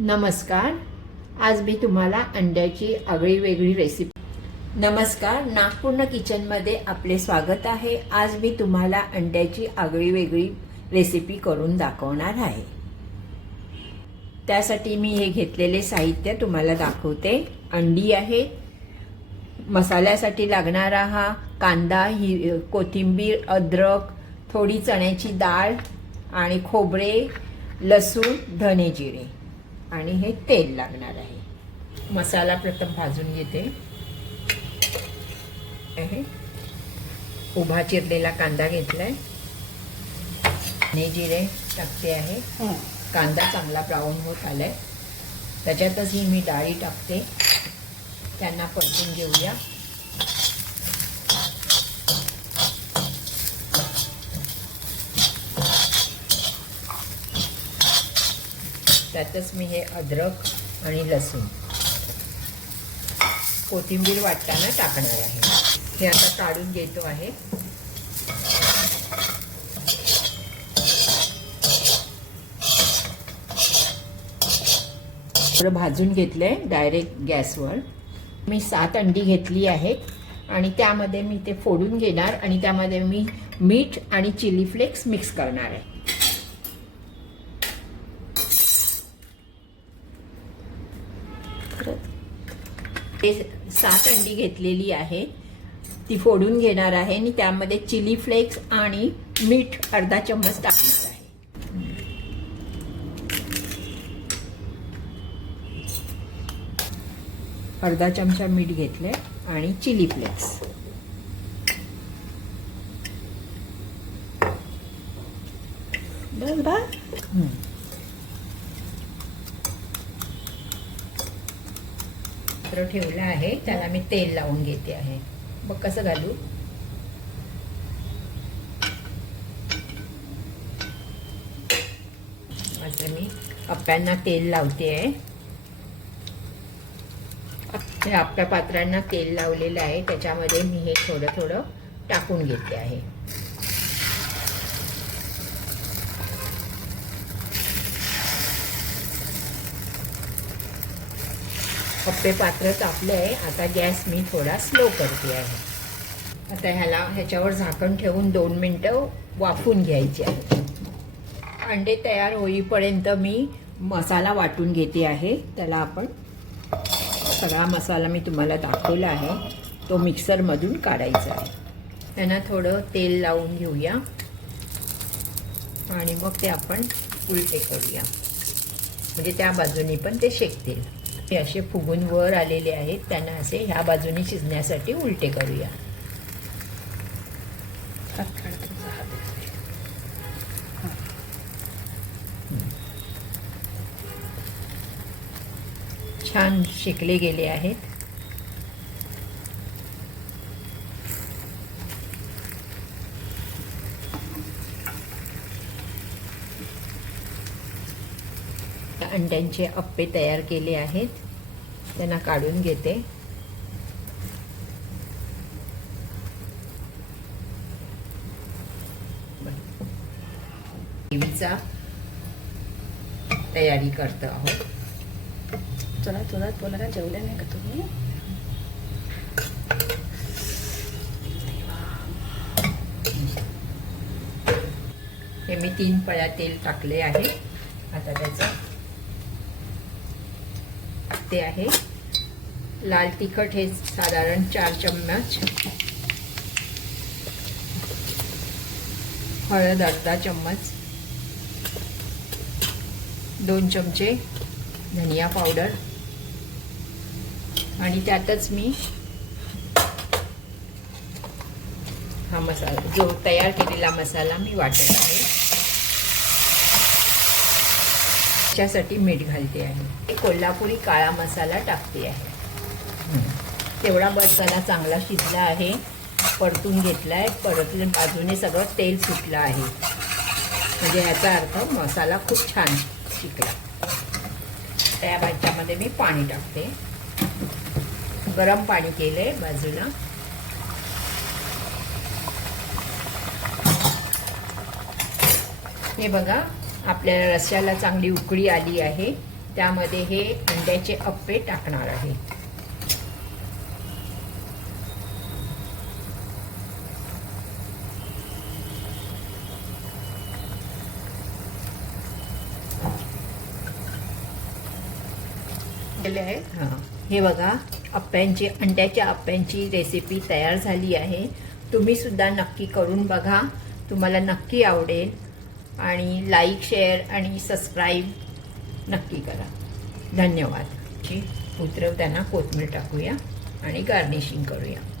नमस्कार. आज मी तुम्हाला अंड्याची आगळी वेगळी रेसिपी नमस्कार नागपूर्ण किचनमध्ये आपले स्वागत आहे. आज मी तुम्हाला अंड्याची आगळी वेगळी रेसिपी करून दाखवणार आहे. त्यासाठी मी हे घेतलेले साहित्य तुम्हाला दाखवते. अंडी आहे. मसाल्यासाठी लागणारा हा कांदा हि कोथिंबीर अद्रक थोडी चण्याची डाळ आणि खोबरे लसूण धने जिरे. आणि हे तेल लागणार आहे. मसाला प्रथम भाजून घेते. आहे उभा चिरलेला कांदा घेतलाय. धने जिरे टाकते आहे. कांदा चांगला ब्राऊन होत आलाय. त्याच्यातच ही मी डाळी टाकते. त्यांना परतून घेऊया. त्यातच मी हे अद्रक आणि लसूण कोथिंबीर वाटताना टाकणार आहे. हे आता काढून घेतो आहे. थोडं भाजून घेतलंय डायरेक्ट गॅसवर. मी सात अंडी घेतली आहेत आणि त्यामध्ये मी ते फोडून घेणार आणि त्यामध्ये मी मीठ आणि चिली फ्लेक्स मिक्स करणार आहे. सात अंडी घेतलेली आहे. ती फोडून घेणार आहे आणि त्यामध्ये चिली फ्लेक्स आणि मीठ अर्धा चम्मच टाकणार आहे. अर्धा चमचा मीठ घेतले आणि चिली फ्लेक्स. बस बा? पात्र ठेवलं आहे त्याला मी तेल लावून घेते आहे. बघ कसं घालू. असं मी अप्प्यांना तेल लावते आहे. हे आपल्या पात्रांना तेल लावलेलं आहे त्याच्यामध्ये मी हे थोडं थोडं टाकून घेते आहे. अप्पे पात्र तापलं आहे. आता गॅस मी थोडा स्लो करते आहे. आता ह्याला ह्याच्यावर झाकण ठेवून दोन मिनटं वाफून घ्यायचे आहे. अंडे तयार होईपर्यंत मी मसाला वाटून घेते आहे. त्याला आपण सगळा मसाला मी तुम्हाला दाखवला आहे. तो मिक्सरमधून काढायचा आहे. त्यांना थोडं तेल लावून घेऊया. आणि मग ते आपण उलटे करूया. म्हणजे त्या बाजूनी पण ते शेकतील. हे असे फुगून वर आलेले आहेत. त्यांना असे ह्या बाजूने शिजण्यासाठी उलटे करूया. छान शेकले गेले आहेत. अंड्यांचे अप्पे तयार केले आहेत. त्यांना काढून घेते. ग्रेव्हीचा तयारी करतो आहोत. चला तुला बोलायला जेवले नाही का तुम्ही? हे मी तीन पळ्या तेल टाकले आहे. आता त्याचं ते आहे. लाल तिखट हे साधारण चार चम्मच. हळद अर्धा चम्मच. दोन चमचे धनिया पावडर. आणि त्यातच मी हा मसाला जो तयार केलेला मसाला मी वाटत आहे. त्याच्यासाठी मीठ घालते आहे? कोल्हापुरी काळा मसाला टाकते आहे. तेवढा मसाला चांगला शिजला आहे. परतून घेतला आहे परतून बाजूने सगळं तेल सुटलं आहे. म्हणजे ह्याचा अर्थ मसाला खूप छान शिकला. त्या भाज्यामध्ये मी पाणी टाकते. गरम पाणी केलंय बाजूला. हे बघा आपल्या रस्स्याला चांगली उकळी आली आहे. त्यामध्ये हे अंड्याचे अप्पे टाकणार आहे. हां. हे बघा अप्प्यांची अंड्याच्या अप्प्यांची रेसिपी तयार झाली आहे. तुम्ही सुद्धा नक्की करून बघा. तुम्हाला नक्की आवडेल. आणि लाईक शेअर आणि सबस्क्राईब नक्की करा. धन्यवाद. ची उतरवताना कोथमीर टाकूया आणि गार्निशिंग करूया.